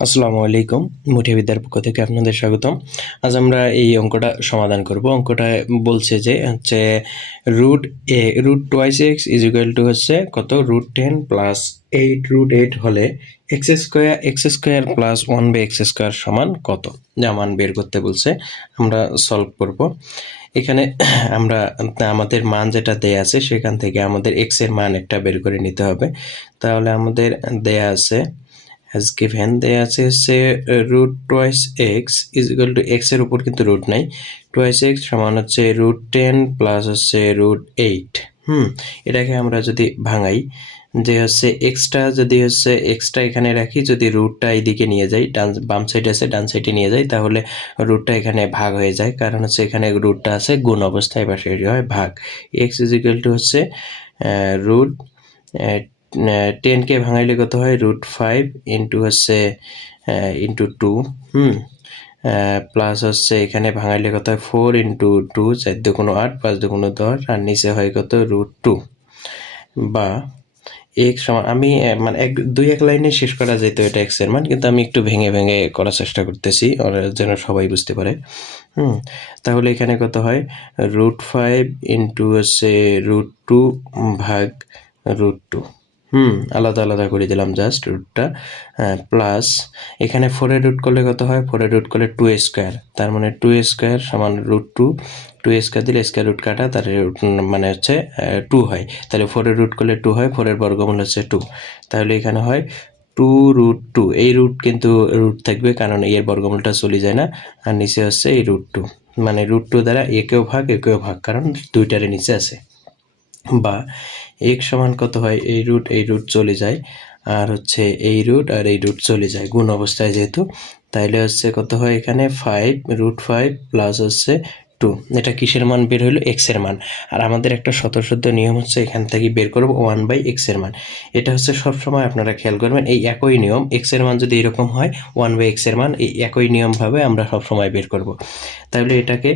আসসালামু আলাইকুম। মুঠি বিদ্যার পক্ষ থেকে আপনাদের স্বাগতম। আজ আমরা এই অঙ্কটা সমাধান করব। অঙ্কটা বলছে যে হচ্ছে রুট এ root twice x is equal to হচ্ছে কত রুট 10 প্লাস 8 রুট 8 হলে x square plus 1 by x square সমান কত, যা মান বের করতে বলছে। আমরা সলভ করব। এখানে আমরা আমাদের মান যেটা দেয়া আছে সেখান থেকে আমাদের এক্স এর মান একটা বের করে নিতে হবে। তাহলে আমাদের দেয়া আছে has given দেয়া আছে হচ্ছে root twice x is equal to x এর উপর কিন্তু রুট নাই, টোয়াইস এক্স সমান হচ্ছে রুট 10 প্লাস হচ্ছে রুট 8। এটাকে আমরা যদি ভাঙাই, যে হচ্ছে এক্সটা যদি হচ্ছে এক্সটা এখানে রাখি, যদি রুটটা এইদিকে নিয়ে যাই, বাম সাইডে আছে ডান সাইডে নিয়ে যাই, তাহলে রুটটা এখানে ভাগ হয়ে যায়, কারণ হচ্ছে এখানে রুটটা আছে গুণ অবস্থায়, বা সেটি হয় ভাগ। এক্স ইজ ইকুয়াল টু হচ্ছে রুট 10কে ভাঙাইলে কত হয় রুট 5 ইন্টু হচ্ছে ইন্টু 2 প্লাস হচ্ছে এখানে ভাঙাইলে কত হয় 4 ইন্টু 2 4 দুগুণ 8 5 দুগুণ 10 আর নিচে হয় কত রুট 2। বা এক্স সমান আমি মানে এক লাইনে শেষ করা যেত এটা এক্স এর মান, কিন্তু আমি একটু ভেঙে ভেঙে করার চেষ্টা করতেছি যেন সবাই বুঝতে পারে। তাহলে এখানে কত হয় রুট 5 ইন্টু হচ্ছে রুট 2 ভাগ রুট 2। আলাদা আলাদা করে দিলাম জাস্ট রুটটা, প্লাস এখানে 4 এর রুট করলে কত হয়, 4 এর রুট করলে 2 স্কোয়ার, তার মানে 2 স্কোয়ার সমান রুট 2। 2 স্কোয়ার দিলে স্কোয়ার রুট কাটা, তার মানে হচ্ছে 2 হয়, তাহলে 4 এর রুট করলে 2 হয়, 4 এর বর্গমূল হচ্ছে 2, তাহলে এখানে হয় 2 রুট 2। এই রুট কিন্তু রুট থাকবে, কারণ এর বর্গমূলটা চলে যায় না, আর নিচে হচ্ছে এই রুট 2, মানে রুট 2 দ্বারা একেও ভাগ কারণ দুইটারে নিচে আছে। বা এক্স সমান কত হয়, এই রুট চলে যায়, আর হচ্ছে এই রুট আর এই রুট চলে যায় গুণ অবস্থায় যেহেতু, তাইলে হচ্ছে কত হয় এখানে 5 রুট 5 প্লাস হচ্ছে 2। এটা কিসের মান বের হলো, এক্স এর মান। আর আমাদের একটা স্বতঃসিদ্ধ নিয়ম হচ্ছে এখান থেকে বের করব 1 বাই এক্স এর মান। এটা হচ্ছে সবসময় আপনারা খেয়াল করবেন, এই একই নিয়ম, এক্স এর মান যদি এরকম হয় 1 বাই এক্স এর মান এই একই নিয়মভাবে আমরা সবসময় বের করব। তাহলে এটাকে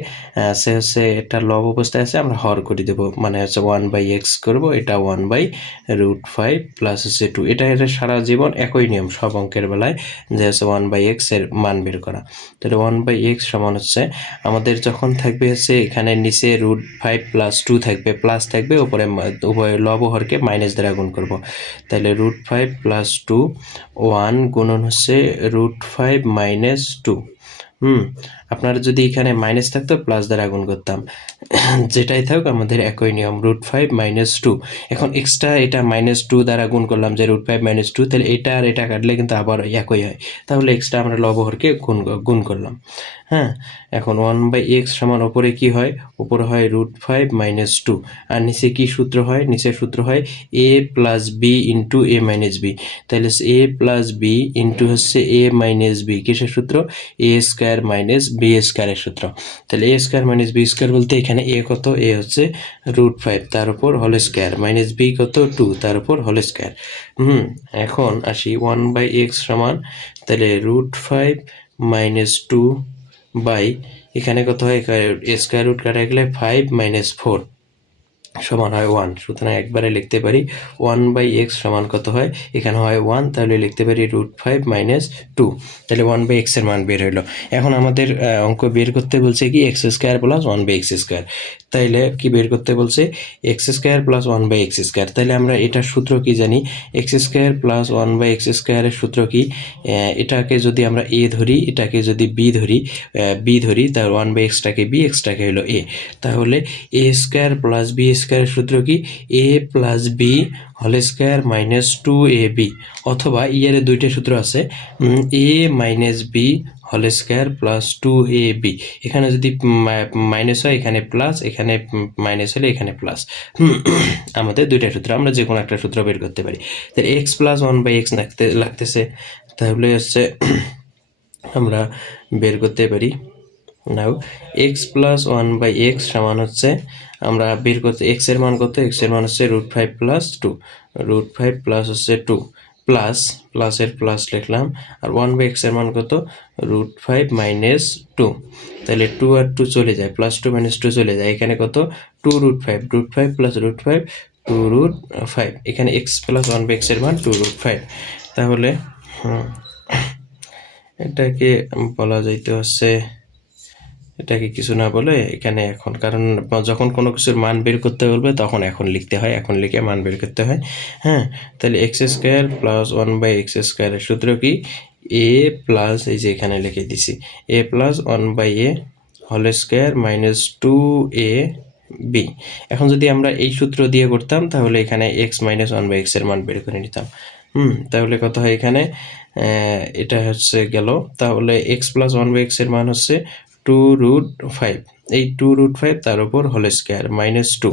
সে হচ্ছে একটা লব অবস্থায় আছে, আমরা হর করে দেবো, মানে হচ্ছে 1 বাই এক্স করবো, এটা 1 বাই রুট 5 প্লাস হচ্ছে 2। এটা সারা জীবন একই নিয়ম সব অঙ্কের বেলায়, যে হচ্ছে 1 বাই এক্স এর মান বের করা। তাহলে 1 বাই এক্স সমান হচ্ছে আমাদের যখন থাকবে হচ্ছে এখানে নিচে রুট 5 প্লাস 2 থাকবে, প্লাস থাকবে, উপরে উভয় লব হরকে মাইনাস দ্বারা গুণ করব। তাহলে রুট 5 প্লাস 2 1 গুণন হচ্ছে রুট 5 মাইনাস 2। আপনার যদি এখানে মাইনাস থাকতো প্লাস দ্বারা গুণ করতাম, যেটাই থাকুক আমাদের একই নিয়ম, রুট 5 মাইনাস 2। এখন এক্সট্রা এটা মাইনাস 2 দ্বারা গুণ করলাম, যে রুট 5 মাইনাস 2, তাহলে এটা আর এটা কাটলে কিন্তু আবার একই হয়, তাহলে এক্সট্রা আমরা লবহরকে গুণ করলাম। এখন 1 বাই এক্স সমান ওপরে কি হয়, উপরে হয় রুট 5 মাইনাস 2, আর নিচে কি সূত্র হয়, নিচের সূত্র হয় এ প্লাস বি ইন্টু এ মাইনাস বি। তাহলে এ প্লাস বি ইন্টু হচ্ছে এ মাইনাস বি, কিসের সূত্র, এ স্কোয়ার মাইনাস বি স্কোয়ারের সূত্র। তাহলে এ স্কোয়ার মাইনাস বি স্কোয়ার বলতে এখানে এ কত, এ হচ্ছে রুট 5 তার উপর হোল স্কোয়ার, মাইনাস বি কত 2 তার উপর হোল স্কোয়ার। এখন আসি 1 বাই এক্স সমান, তাহলে রুট 5 মাইনাস 2 বাই এখানে কত হয়, স্কোয়ার রুট কাটা গেলে 5 মাইনাস 4 সমান হয় 1। সুতরাং একবারে লিখতে পারি 1 বাই এক্স সমান কত হয়, এখানে হয় 1, তাহলে লিখতে পারি রুট 5 মাইনাস 2। তাহলে 1 বাই এক্স এর মান বের হলো। এখন আমাদের অঙ্ক বের করতে বলছে কি x square plus 1 by x square. তাইলে কি বের করতে বলছে, x square plus 1 by x square. তাহলে আমরা এটার সূত্র কি জানি, x square plus 1 by x স্কোয়ারের সূত্র কি, এটাকে যদি আমরা এ ধরি, এটাকে যদি বি ধরি, তাহলে 1 বাই এক্সটাকে বি, এক্সটাকে হলো এ। তাহলে এ স্কোয়ার প্লাস বি স্কোয়ারের সূত্র কি, a plus b whole square minus 2 a b, অথবা এর দুইটা সূত্র আছে, a minus b whole square plus 2 a b. এখানে যদি মাইনাস হয় এখানে প্লাস, এখানে মাইনাস হলে এখানে প্লাস। আমাদের দুইটা সূত্র, আমরা যে কোনো একটা সূত্র বের করতে পারি। তাহলে এক্স প্লাস 1 বাই এক্স লাগতেছে, তাহলে হচ্ছে আমরা বের করতে পারি। নাও এক্স প্লাস 1 বাই এক্স সমান হচ্ছে, আমরা বের করতে এক্স এর মান কত, এক্স এর মান হচ্ছে রুট 5 প্লাস 2, রুট 5 প্লাস হচ্ছে 2, প্লাস প্লাসের প্লাস লিখলাম, আর 1 বাই এক্স এর মান কত, রুট 5 মাইনাস 2। তাহলে 2 আর 2 চলে যায়, প্লাস 2 মাইনাস 2 চলে যায়, এখানে কত 2 root 5, root 5 plus root 5 2 root 5, এখানে এক্স প্লাস 1 বাই এক্স এর মান 2 রুট 5। তাহলে এটাকে বলা যাইতে হচ্ছে, এটাকে কিছু না বলে এখানে এখন, কারণ যখন কোনো কিছুর মান বের করতে বলবে তখন এখন লিখতে হয়, এখন লিখে মান বের করতে হয়। হ্যাঁ, তাহলে এক্স স্কোয়ার প্লাস 1/x² সূত্র কি, এ প্লাস, এই যে এখানে লিখে দিছি, a plus 1/a whole square minus 2ab। এখন যদি আমরা এই সূত্র দিয়ে করতাম তাহলে এখানে x মাইনাস 1/x এর মান বের করে নিতাম। তাহলে কত হয় এখানে, এটা হচ্ছে গেল, তাহলে x প্লাস 1/x এর মান হচ্ছে 2√5, এই 2√5 তার উপর হোল স্কোয়ার মাইনাস 2।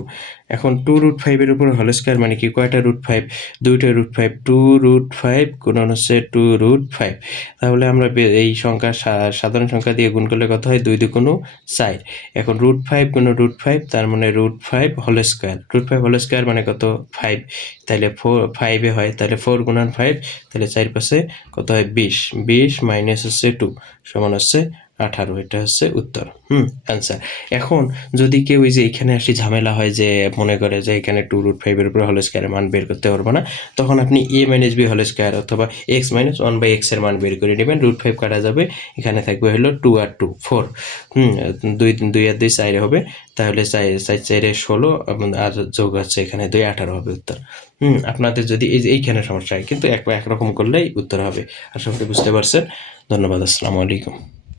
এখন 2√5 এর উপর হোল স্কোয়ার মানে কি, কয়টা √5, দুইটা √5, 2√5 গুণন হচ্ছে 2√5। তাহলে আমরা এই সংখ্যা সাধারণ সংখ্যা দিয়ে গুণ করলে কত হয়, 2 2 4। এখন √5 গুণ √5 তার মানে √5 হোল স্কোয়ার, √5 হোল স্কোয়ার মানে কত, 5, তাহলে 5 হয়, তাহলে 4 গুণন 5, তাহলে 4 পাশে কত হয়, 20, 20 মাইনাস হচ্ছে 2 সমান হচ্ছে 18। এটা হচ্ছে উত্তর, অ্যান্সার। এখন যদি কেউ এই যে এখানে আসি ঝামেলা হয়, যে মনে করে যে এখানে 2√5 এর উপর হোল স্কোয়ারের মান বের করতে পারবো না, তখন আপনি a minus b whole square অথবা x মাইনাস 1/x এর মান বের করে নেবেন। √5 কাটা যাবে, এখানে থাকবে হলো 2 আর 2 4, 2 আর 2 4 হবে, তাহলে 4 4 16 আর যোগ হচ্ছে এখানে 2 18 হবে উত্তর। আপনাদের যদি এইখানে সমস্যা হয়, কিন্তু একরকম করলেই উত্তর হবে। আশা করি বুঝতে পারছেন। ধন্যবাদ, আসসালামু আলাইকুম।